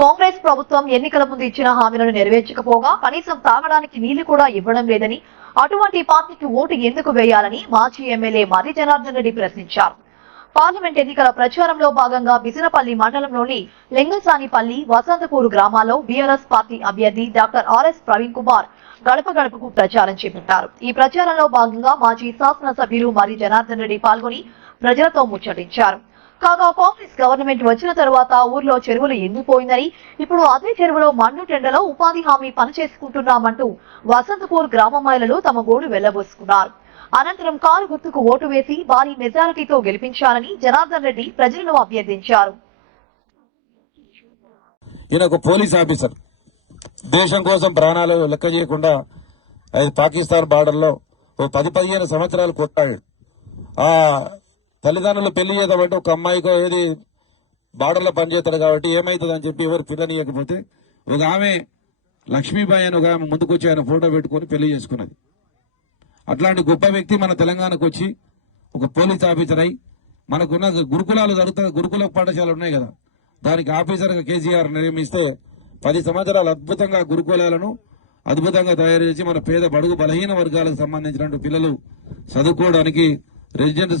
కాంగ్రెస్ ప్రభుత్వం ఎన్నికల ముందు ఇచ్చిన హామీలను నెరవేర్చకపోగా కనీసం తాగడానికి నీళ్ళు కూడా ఇవ్వడం లేదని అటువంటి పార్టీకి ఓటు ఎందుకు వేయాలని మాజీ ఎమ్మెల్యే మర్రి జనార్దన్ రెడ్డి ప్రశ్నించారు. పార్లమెంట్ ఎన్నికల ప్రచారంలో భాగంగా బిజినపల్లి మండలంలోని లింగసానిపల్లి వసంతపూర్ గ్రామాల్లో బీఆర్ఎస్ పార్టీ అభ్యర్థి డాక్టర్ ఆర్ఎస్ ప్రవీణ్ కుమార్ గడప గడపకు ప్రచారం చేపట్టారు. ఈ ప్రచారంలో భాగంగా మాజీ శాసనసభ్యులు మరి జనార్దన్ రెడ్డి పాల్గొని ప్రజలతో ముచ్చటించారు. కాగా కాంగ్రెస్ గవర్నమెంట్ వచ్చిన తర్వాత ఊర్లో చెరువులు ఎండిపోయిందని ఇప్పుడు అదే చెరువులో మండు టెండలో ఉపాధి హామీ పనిచేసుకుంటున్నామంటూ వసంతపూర్ గ్రామ మహిళలు తమ గోడు వెళ్ళబోసుకున్నారు అనంతరం కారు గుర్తుకు ఓటు వేసి భారీ మెజారిటీతో గెలిపించాలని జనార్దన్ రెడ్డి ప్రజలను అభ్యర్థించారు. ఈయన ఒక పోలీస్ ఆఫీసర్. దేశం కోసం ప్రాణాలు లెక్క చేయకుండా అది పాకిస్తాన్ బార్డర్లో ఓ పది పదిహేను సంవత్సరాలు కొట్టాడు. ఆ తల్లిదండ్రులు పెళ్ళి చేద్దామంటే ఒక అమ్మాయికో ఏది బార్డర్లో పనిచేస్తాడు కాబట్టి ఏమవుతుంది అని చెప్పి ఎవరు పిల్లనియకపోతే ఒక ఆమె లక్ష్మీబాయి అని ఒక ఆమె ముందుకు వచ్చి ఆయన ఫోటో పెట్టుకొని పెళ్ళి చేసుకున్నది. అట్లాంటి గొప్ప వ్యక్తి మన తెలంగాణకు వచ్చి ఒక పోలీస్ ఆఫీసర్ అయి మనకున్న గురుకులాలు జరుగుతున్న గురుకుల పాఠశాలలు ఉన్నాయి కదా. దానికి ఆఫీసర్గా కేసీఆర్ నియమిస్తే పది సంవత్సరాలు అద్భుతంగా గురుకులాలను అద్భుతంగా తయారు చేసి మన పేద బడుగు బలహీన వర్గాలకు సంబంధించినటువంటి పిల్లలు చదువుకోవడానికి రెసిడెంట్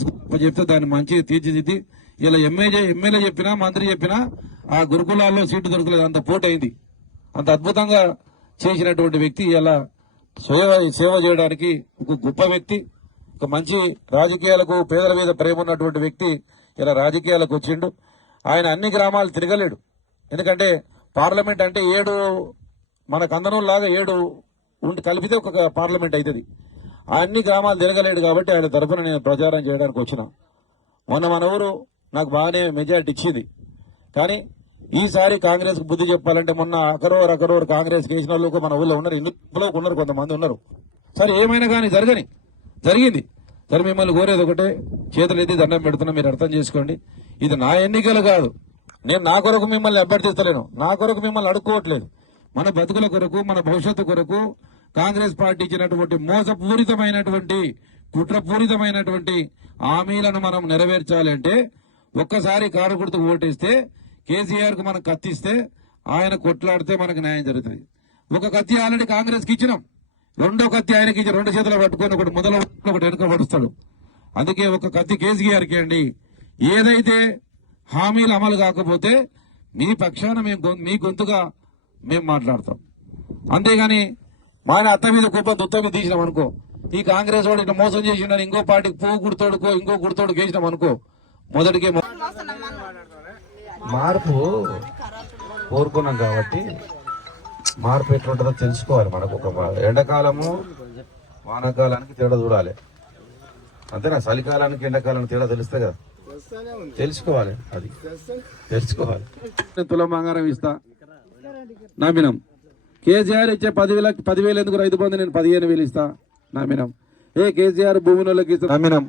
చెప్తే దాన్ని మంచిగా తీర్చిదిద్ది. ఇలా ఎమ్మెల్యే ఎమ్మెల్యే చెప్పినా మంత్రి చెప్పినా ఆ గురుకులాల్లో సీటు దొరకలేదు. అంత పోటైంది అంత అద్భుతంగా చేసినటువంటి వ్యక్తి ఇలా సేవ సేవ చేయడానికి ఒక గొప్ప వ్యక్తి ఒక మంచి రాజకీయాలకు పేదల మీద ప్రేమ ఉన్నటువంటి వ్యక్తి ఇలా రాజకీయాలకు వచ్చిండు. ఆయన అన్ని గ్రామాలు తిరగలేడు. ఎందుకంటే పార్లమెంట్ అంటే ఏడు మన కందనం లాగా ఏడు ఉండి కలిపితే ఒక పార్లమెంట్ అవుతుంది. అన్ని గ్రామాలు తిరగలేడు కాబట్టి ఆయన తరఫున నేను ప్రచారం చేయడానికి వచ్చిన. మొన్న మన ఊరు నాకు బాగానే మెజారిటీ ఇచ్చింది. కానీ ఈసారి కాంగ్రెస్ బుద్ధి చెప్పాలంటే మొన్న అకరోర్ అకరోర్ కాంగ్రెస్ వేసిన వాళ్ళు మన ఊళ్ళో ఉన్నారు. ఇందులో ఉన్నారు కొంతమంది ఉన్నారు. సరే ఏమైనా కానీ జరగని. జరిగింది. సరే మిమ్మల్ని కోరేది ఒకటే. చేతులు ఎత్తి దండం పెడుతున్నా మీరు అర్థం చేసుకోండి. ఇది నా ఎన్నికలు కాదు. నేను నా కొరకు మిమ్మల్ని అభ్యర్థిస్తలేను. నా కొరకు మిమ్మల్ని అడుక్కోవట్లేదు. మన బతుకుల కొరకు మన భవిష్యత్తు కొరకు కాంగ్రెస్ పార్టీ ఇచ్చినటువంటి మోసపూరితమైనటువంటి కుట్రపూరితమైనటువంటి హామీలను మనం నెరవేర్చాలంటే ఒక్కసారి కారు గుర్తు ఓటేస్తే కేసీఆర్కు మనం కత్తిస్తే ఆయన కొట్లాడితే మనకు న్యాయం జరుగుతుంది. ఒక కత్తి ఆల్రెడీ కాంగ్రెస్కి ఇచ్చినాం. రెండో కత్తి ఆయనకి ఇచ్చి రెండు చేతులు పట్టుకొని ఒకటి మొదల ఒకటి వెనుకబడుస్తాడు అందుకే ఒక కత్తి కేసీఆర్కి అండి. ఏదైతే హామీలు అమలు కాకపోతే మీ పక్షాన మేము గొం- మీ గొంతుగా మేము మాట్లాడతాం. అంతేగాని మా ఆయన అత్త మీద కుప్ప దుత్త మీద తీసినాం అనుకో. ఈ కాంగ్రెస్ వాడు ఇట్లా మోసం చేసిండని ఇంకో పార్టీకి పువ్వు గుర్తోడుకో ఇంకో గుర్తోడు వేసినాం అనుకో. మొదటికే మార్పు కోరుకున్నాం కాబట్టి మార్పు ఎట్లుంటుందో తెలుసుకోవాలి మనకు ఒక ఎండాకాలము వానాకాలానికి తేడా చూడాలి. అంతేనా? చలికాలానికి ఎండాకాలానికి తేడా తెలుస్తే కదా. తెలుసుకోవాలి అది. తెలుసుకోవాలి. తులం బంగారం ఇస్తా. నమ్మినం. కేసీఆర్ ఇచ్చే పదివేల పదివేలు ఎందుకు రైతు బంధు? నేను పదిహేను వేలు ఇస్తా. నమ్మినం. ఏ కేసీఆర్ భూములకి ఇస్తా? నమ్మినం.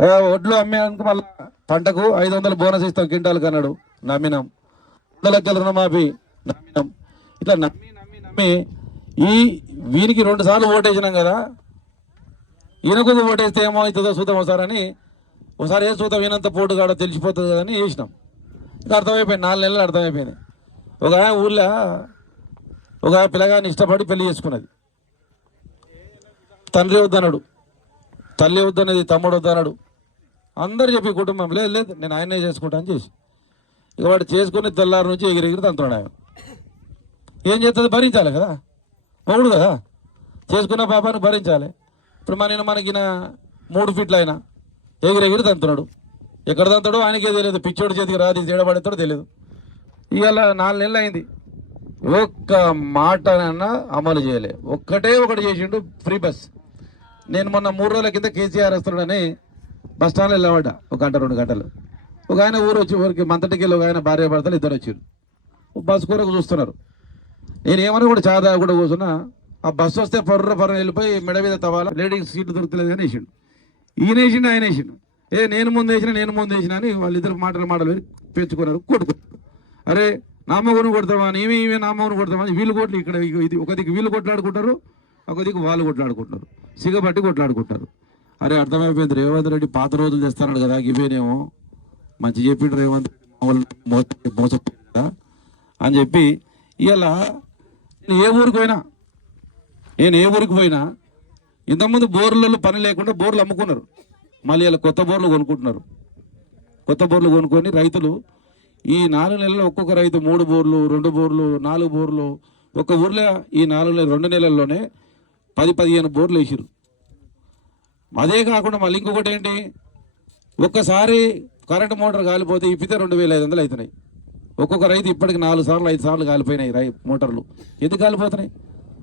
వడ్లు ఒడ్లు అమ్మేందుకు మళ్ళా పంటకు ఐదు వందలు బోనస్ ఇస్తాం క్వింటాల్ కన్నాడు. నమ్మినాం. వంద లక్షల రుణమాఫీ. నమ్మినం. ఇట్లా నమ్మి నమ్మి నమ్మి ఈ వీనికి రెండు సార్లు ఓటేసినాం కదా. ఈయనకు ఓటేస్తే ఏమో అవుతుందో చూద్దాం ఒకసారని. ఒకసారి ఏం చూద్దాం ఈయనంత పోటు కాడో తెలిసిపోతుంది కదా అని వేసినాం ఇంకా అర్థమైపోయింది. నాలుగు నెలలు అర్థమైపోయింది. ఒక ఊళ్ళో ఒక పిల్లగాని ఇష్టపడి పెళ్ళి చేసుకున్నది. తండ్రి వద్దనడు. తల్లి వద్దనేది తమ్ముడు వద్దనడు. అందరు చెప్పి కుటుంబం లేదు లేదు నేను ఆయనే చేసుకుంటాను అని చేసి. ఇక వాడు చేసుకుని తెల్లారి నుంచి ఎగిరి ఎగిరి తంతున్నాడు ఆయన. ఏం చేస్తుంది భరించాలి కదా. మొగుడు కదా. చేసుకున్న పాపాన్ని భరించాలి. ఇప్పుడు మన మనకి మూడు ఫీట్లు అయినా ఎగిరి ఎగిరి తంతున్నాడు ఎక్కడ తంతాడో ఆయనకే తెలియదు. పిచ్చోడు చేతికి రాది చేయడబడతాడో తెలియదు. ఇవాళ నాలుగు నెలలు అయింది. ఒక్క మాటనన్నా అమలు చేయలే. ఒక్కటే ఒకటి చేసిండు ఫ్రీ బస్ నేను మొన్న మూడు రోజుల కింద కేసీఆర్ వస్తున్నాడని బస్ స్టాండ్లో వెళ్ళబడ్డా ఒక గంట రెండు గంటలు. ఒక ఆయన ఊరు వచ్చి ఊరికి మంతటికి వెళ్ళి ఒక ఆయన భార్య భర్తలు ఇద్దరు వచ్చారు బస్సు కొరకు చూస్తున్నారు. నేను ఏమన్నా కూడా చాలా కూడా కూర్చున్నా ఆ బస్సు వస్తే పర్ర పర్ర వెళ్ళిపోయి మెడ మీద తవ్వాలి లేడీకి సీట్లు దొరకలేదు కానీ వేసిండు. ఈయన వేసిండు ఆయన వేసిండు. ఏ నేను ముందు వేసిన నేను ముందు వేసిన అని వాళ్ళిద్దరు మాటలు మాటలు పెంచుకున్నారు కొట్టుకున్నారు. అరే నామగును కొడతామా ఏమి ఇవే నామగును కొడతామా వీళ్ళు కొట్లు ఇక్కడ ఇది ఒక దిక్కు వీళ్ళు కొట్లాడుకుంటారు ఒక దిక్కు వాళ్ళు కొట్లాడుకుంటారు. సిగబట్టి కొట్లాడుకుంటారు. అరే అర్థమైపోయింది. రేవంత్ రెడ్డి పాత రోజులు తెస్తాడు కదా ఇవేనేమో మంచి చెప్పిండు రేవంత్ రెడ్డి. మోసపోయింది కదా అని చెప్పి ఇలా నేను ఏ ఊరికి పోయినా నేను ఏ ఊరికి పోయినా ఇంతకుముందు బోర్లలో పని లేకుండా బోర్లు అమ్ముకున్నారు. మళ్ళీ ఇలా కొత్త బోర్లు కొనుక్కుంటున్నారు. కొత్త బోర్లు కొనుక్కొని రైతులు ఈ నాలుగు నెలల్లో ఒక్కొక్క రైతు మూడు బోర్లు రెండు బోర్లు నాలుగు బోర్లు. ఒక ఊర్లో ఈ నాలుగు నెలలు రెండు నెలల్లోనే పది పదిహేను బోర్లు వేసిరు అదే కాకుండా మళ్ళీ ఇంకొకటి ఏంటి? ఒక్కసారి కరెంటు మోటార్ కాలిపోతే ఇప్పితే రెండు వేల ఐదు వందలు అవుతున్నాయి. ఒక్కొక్క రైతు ఇప్పటికి నాలుగు సార్లు ఐదు సార్లు కాలిపోయినాయి రై మోటార్లు. ఎందుకు కాలిపోతున్నాయి?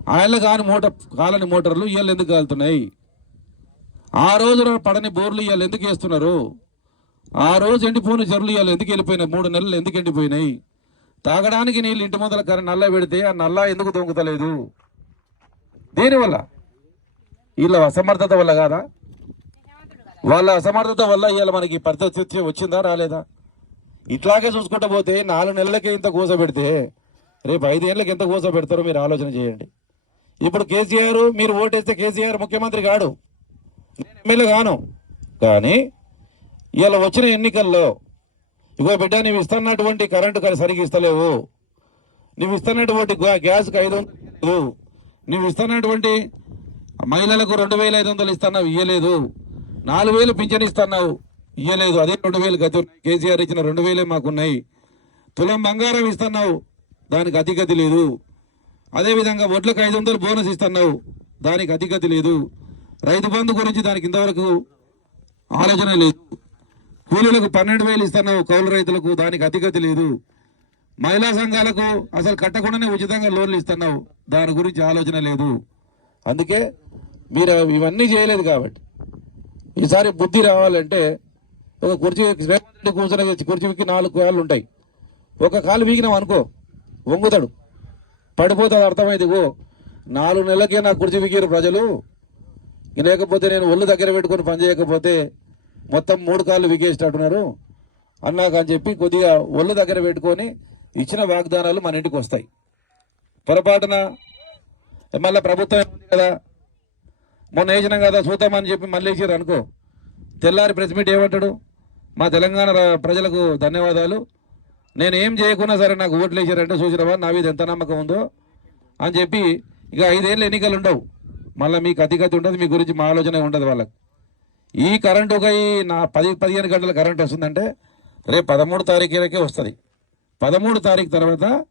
ఆయన కాని మోటార్ కాలని మోటార్లు ఇవాళ ఎందుకు కాలుతున్నాయి? ఆ రోజు పడని బోర్లు ఇవాళ ఎందుకు వేస్తున్నారు? ఆ రోజు ఎండిపోయిన చెరువులు ఇవాళ ఎందుకు వెళ్ళిపోయినాయి? మూడు నెలలు ఎందుకు ఎండిపోయినాయి? తాగడానికి నీళ్ళు ఇంటి ముందర కరెంట్ నల్ల పెడితే ఆ నల్ల ఎందుకు దొంగతలేదు? దేనివల్ల? వీళ్ళ అసమర్థత వల్ల కాదా? వాళ్ళ అసమర్థత వల్ల ఇవాళ మనకి పరిస్థితి వచ్చిందా రాలేదా? ఇట్లాగే చూసుకుంటూ పోతే నాలుగు నెలలకి ఇంత కూస పెడితే రేపు ఐదేళ్ళకి ఎంత కూస పెడతారో మీరు ఆలోచన చేయండి. ఇప్పుడు కేసీఆర్ మీరు ఓటేస్తే కేసీఆర్ ముఖ్యమంత్రి కాడు. ఎమ్మెల్యే కాను. కానీ ఇవాళ వచ్చిన ఎన్నికల్లో ఇగో బిడ్డ నీవు ఇస్తున్నటువంటి కరెంటు సరిగ్గా ఇస్తలేవు. నువ్వు ఇస్తున్నటువంటి గ్యా- గ్యాస్కి ఐదు వందలు నువ్వు ఇస్తున్నటువంటి మహిళలకు రెండు వేల ఐదు వందలు ఇస్తున్నావు ఇయ్యలేదు. నాలుగు వేలు పింఛన్ ఇస్తున్నావు ఇయ్యలేదు. అదే రెండు వేలు గతి ఉన్నాయి. కేసీఆర్ ఇచ్చిన రెండు వేలే మాకున్నాయి. తులం బంగారం ఇస్తున్నావు దానికి అతిగతి లేదు. అదేవిధంగా వడ్లకు ఐదు వందలు బోనస్ ఇస్తున్నావు దానికి అధిగతి లేదు. రైతు బంధు గురించి దానికి ఇంతవరకు ఆలోచన లేదు. కూలీలకు పన్నెండు వేలు ఇస్తున్నావు కౌలు రైతులకు దానికి అతిగతి లేదు. మహిళా సంఘాలకు అసలు కట్టకుండానే ఉచితంగా లోన్లు ఇస్తున్నావు దాని గురించి ఆలోచన లేదు. అందుకే మీరు ఇవన్నీ చేయలేదు కాబట్టి. ఈసారి బుద్ధి రావాలంటే ఒక కుర్చీ కూర్చొని కుర్చీకి నాలుగు కాళ్ళు ఉంటాయి. ఒక కాలు వీగినాం అనుకో వంగుతాడు. పడిపోతాడు అర్థమైంది ఓ నాలుగు నెలలకే నా కుర్చీ వీగిరు ప్రజలు. లేకపోతే నేను ఒళ్ళు దగ్గర పెట్టుకొని పని చేయకపోతే మొత్తం మూడు కాళ్ళు విగేసేటట్టున్నారు అన్నాక అని చెప్పి కొద్దిగా ఒళ్ళు దగ్గర పెట్టుకొని ఇచ్చిన వాగ్దానాలు మన ఇంటికి వస్తాయి. పొరపాటున మళ్ళీ ప్రభుత్వం కదా? మొన్న వేసినాం కదా చూద్దామని చెప్పి మళ్ళీ వేసారు అనుకో. తెల్లారి ప్రెస్ మీట్ ఏమంటాడు? మా తెలంగాణ ప్రజలకు ధన్యవాదాలు. నేను ఏం చేయకున్నా సరే నాకు ఓట్లు వేసారంటే చూసినవా? నా మీద ఎంత నమ్మకం ఉందో? అని చెప్పి ఇక ఐదేళ్ళు ఎన్నికలు ఉండవు. మళ్ళీ మీకు అతిగతి ఉండదు మీ గురించి మా ఆలోచన ఉండదు వాళ్ళకి. ఈ కరెంట్ ఒక ఈ నా పది పదిహేను గంటల కరెంట్ వస్తుందంటే రేపు పదమూడు తారీఖులకే వస్తుంది. పదమూడు తారీఖు తర్వాత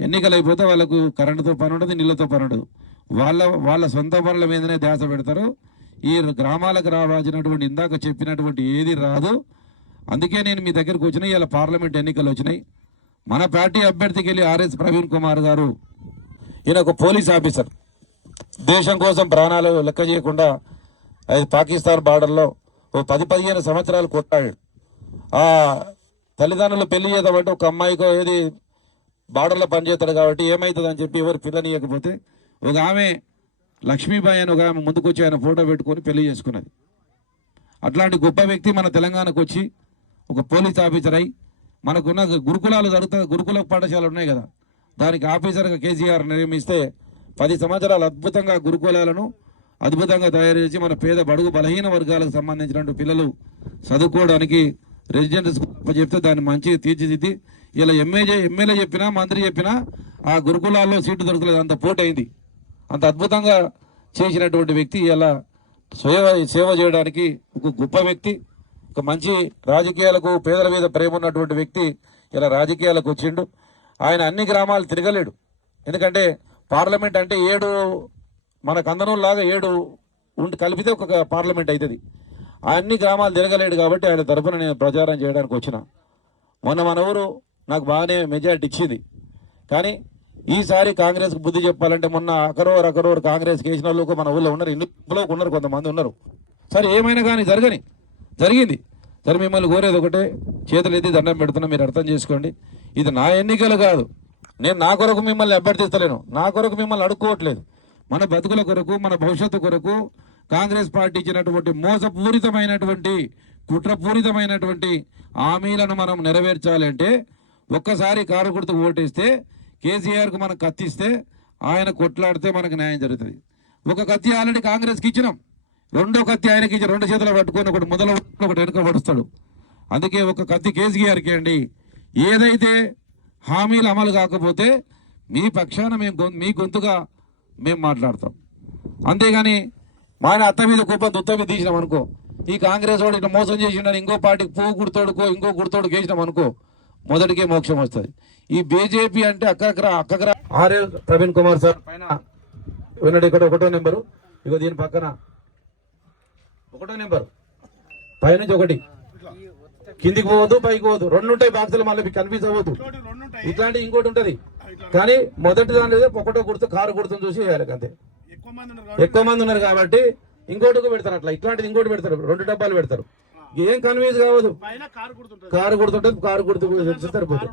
ఎన్నికలు అయిపోతే వాళ్ళకు కరెంటుతో పని ఉండదు నీళ్ళతో పని ఉండదు. వాళ్ళ వాళ్ళ సొంత పనుల మీదనే ధ్యాస పెడతారు. ఈ గ్రామాలకు రావాల్సినటువంటి ఇందాక చెప్పినటువంటి ఏది రాదు. అందుకే నేను మీ దగ్గరకు వచ్చిన ఇలా పార్లమెంట్ ఎన్నికలు వచ్చినాయి. మన పార్టీ అభ్యర్థికి వెళ్ళి ఆర్ఎస్ ప్రవీణ్ కుమార్ గారు ఈయన ఒక పోలీస్ ఆఫీసర్. దేశం కోసం ప్రాణాలు లెక్క చేయకుండా అది పాకిస్తాన్ బార్డర్లో ఓ పది పదిహేను సంవత్సరాలు కొట్టాడు. ఆ తల్లిదండ్రులు పెళ్ళి చేద్దామంటే ఒక అమ్మాయికో ఏది బార్డర్లో పనిచేస్తాడు కాబట్టి ఏమవుతుంది అని చెప్పి ఎవరు పిల్లనియకపోతే ఒక ఆమె లక్ష్మీబాయి అని ఒక ఆమె ముందుకొచ్చి ఆయన ఫోటో పెట్టుకొని పెళ్ళి చేసుకున్నది. అట్లాంటి గొప్ప వ్యక్తి మన తెలంగాణకు వచ్చి ఒక పోలీస్ ఆఫీసర్ అయి మనకున్న గురుకులాలు జరుగుతున్న గురుకుల పాఠశాలలు ఉన్నాయి కదా. దానికి ఆఫీసర్గా కేసీఆర్ నియమిస్తే పది సంవత్సరాలు అద్భుతంగా గురుకులాలను అద్భుతంగా తయారు చేసి మన పేద బడుగు బలహీన వర్గాలకు సంబంధించినటువంటి పిల్లలు చదువుకోవడానికి రెసిడెంట్ స్కూల్ చెప్తే దాన్ని మంచిగా తీర్చిదిద్ది. ఇలా ఎమ్మెల్యే ఎమ్మెల్యే చెప్పినా మంత్రి చెప్పినా ఆ గురుకులాల్లో సీటు దొరకలేదు. అంత పోటైంది. అంత అద్భుతంగా చేసినటువంటి వ్యక్తి ఇలా సేవ సేవ చేయడానికి ఒక గొప్ప వ్యక్తి ఒక మంచి రాజకీయాలకు పేదల మీద ప్రేమ ఉన్నటువంటి వ్యక్తి ఇలా రాజకీయాలకు వచ్చిండు. ఆయన అన్ని గ్రామాలు తిరగలేడు. ఎందుకంటే పార్లమెంట్ అంటే ఏడు మనకందరం లాగా ఏడు ఉండి కలిపితే ఒక పార్లమెంట్ అవుతుంది అన్ని గ్రామాలు తిరగలేడు కాబట్టి ఆయన తరఫున నేను ప్రచారం చేయడానికి వచ్చిన. మొన్న మన ఊరు నాకు బాగానే మెజార్టీ ఇచ్చింది. కానీ ఈసారి కాంగ్రెస్ బుద్ధి చెప్పాలంటే మొన్న అకరోరు అకరోరు కాంగ్రెస్ వేసిన వాళ్ళు మన ఊళ్ళో ఉన్నారు. ఇంట్లో ఉన్నారు కొంతమంది ఉన్నారు. సరే ఏమైనా కానీ జరగని. జరిగింది. సరే మిమ్మల్ని కోరేది ఒకటే. చేతులు ఎత్తి దండం పెడుతున్నా మీరు అర్థం చేసుకోండి. ఇది నా ఎన్నికలు కాదు. నేను నా కొరకు మిమ్మల్ని అభ్యర్థిస్తలేను. నా కొరకు మిమ్మల్ని అడుక్కోవట్లేదు. మన బతుకుల కొరకు మన భవిష్యత్తు కొరకు కాంగ్రెస్ పార్టీ ఇచ్చినటువంటి మోసపూరితమైనటువంటి కుట్రపూరితమైనటువంటి హామీలను మనం నెరవేర్చాలంటే ఒక్కసారి కారు గుర్తుకు ఓటేస్తే కేసీఆర్కు మనం కత్తిస్తే ఆయన కొట్లాడితే మనకు న్యాయం జరుగుతుంది. ఒక కత్తి ఆల్రెడీ కాంగ్రెస్కి ఇచ్చినాం. రెండో కత్తి ఆయనకి ఇచ్చి రెండు చేతులు పట్టుకొని ఒకటి మొదలు ఒకటి వెనుక పడుస్తాడు. అందుకే ఒక కత్తి కేసీఆర్కి అండి. ఏదైతే హామీలు అమలు కాకపోతే మీ పక్షాన మేము గొం- మీ గొంతుగా మేము మాట్లాడతాం. అంతేగాని మా ఆయన అత్త మీద కుప్ప దుత్త మీద తీసినాం అనుకో. ఈ కాంగ్రెస్ వాడు ఇట్లా మోసం చేసిండని ఇంకో పార్టీకి పువ్వు గుర్తోడుకో ఇంకో గుర్తోడు వేసినాం అనుకో మొదటికే మోక్షం వస్తుంది. ఈ బీజేపీ అంటే అక్కకరా అక్కకరా. ఆర్ఎల్ ప్రవీణ్ కుమార్ సార్ పైన వినండి ఇక్కడ ఒకటో నెంబరు. ఇగో దీని పక్కన ఒకటో నెంబర్. పైనుంచి ఒకటి. కిందికి పోవద్దు పైకి పోవద్దు. రెండు ఉంటాయి బాక్సులు మళ్ళీ కన్ఫ్యూజ్ అవ్వద్దు. ఇట్లాంటి ఇంకోటి ఉంటది. కానీ మొదటి దాని మీద ఒకటో గుర్తు కారు గుర్తును చూసి వేయాలి అంతే. ఎక్కువ మంది ఉన్నారు ఎక్కువ మంది ఉన్నారు కాబట్టి ఇంకోటి పెడతారు అట్లా. ఇట్లాంటిది ఇంకోటి పెడతారు. రెండు డబ్బాలు పెడతారు. ఏం కన్ఫ్యూజ్ కావద్దు కారు గుర్తుంటుంది. కారు గుర్తుంటుంది సరిపోతుంది.